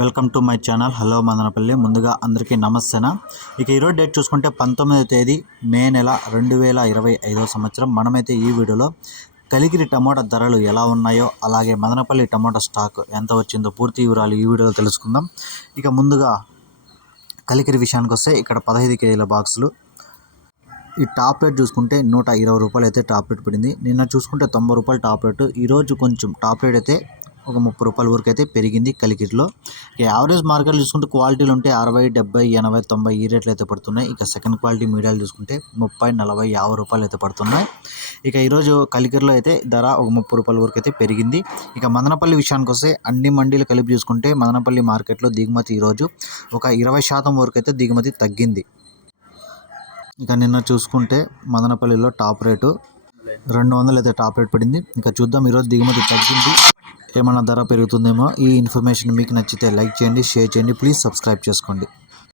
Welcome to my channel. Hello Madanapalle. ముందుగా అందరికీ నమస్తేనా? ఇక ఈరోజు డేట్ చూసుకుంటే పంతొమ్మిదవ తేదీ మే నెల రెండు వేల ఇరవై ఐదో సంవత్సరం. మనమైతే ఈ వీడియోలో కలిగిరి టమోటా ధరలు ఎలా ఉన్నాయో అలాగే మదనపల్లి టమోటా స్టాక్ ఎంత వచ్చిందో పూర్తి వివరాలు ఈ వీడియోలో తెలుసుకుందాం. ఇక ముందుగా కలికిరి విషయానికి వస్తే ఇక్కడ పదహైదు కేజీల బాక్సులు. ఈ టాప్ రేట్ చూసుకుంటే నూట ఇరవై రూపాయలు అయితే టాప్ రేట్ పడింది. నిన్న చూసుకుంటే తొంభై రూపాయలు టాప్ రేటు. ఈరోజు కొంచెం టాప్ రేట్ అయితే ఒక ముప్పై రూపాయల వరకు అయితే పెరిగింది కలికిరిలో ఇక యావరేజ్ మార్కెట్లు చూసుకుంటే క్వాలిటీలు ఉంటే అరవై డెబ్బై ఎనభై తొంభై ఈ రేట్లు అయితే పడుతున్నాయి. ఇక సెకండ్ క్వాలిటీ మీడియాలు చూసుకుంటే ముప్పై నలభై యాభై రూపాయలు అయితే పడుతున్నాయి. ఇక ఈరోజు కలికిరిలో అయితే ధర ఒక ముప్పై రూపాయల వరకు అయితే పెరిగింది. ఇక మదనపల్లి విషయానికి వస్తే అన్ని మండీలు కలిపి చూసుకుంటే మదనపల్లి మార్కెట్లో దిగుమతి ఈరోజు ఒక ఇరవై శాతం వరకు అయితే దిగుమతి తగ్గింది. ఇక నిన్న చూసుకుంటే మదనపల్లిలో టాప్ రేటు రెండు వందలు అయితే టాప్ రేట్ పడింది. ఇక చూద్దాం ఈరోజు దిగుమతి తగ్గింది ఏమైనా ధర పెరుగుతుందేమో ఈ ఇన్ఫర్మేషన్ మీకు నచ్చితే లైక్ చేయండి షేర్ చేయండి ప్లీజ్ సబ్స్క్రైబ్ చేసుకోండి.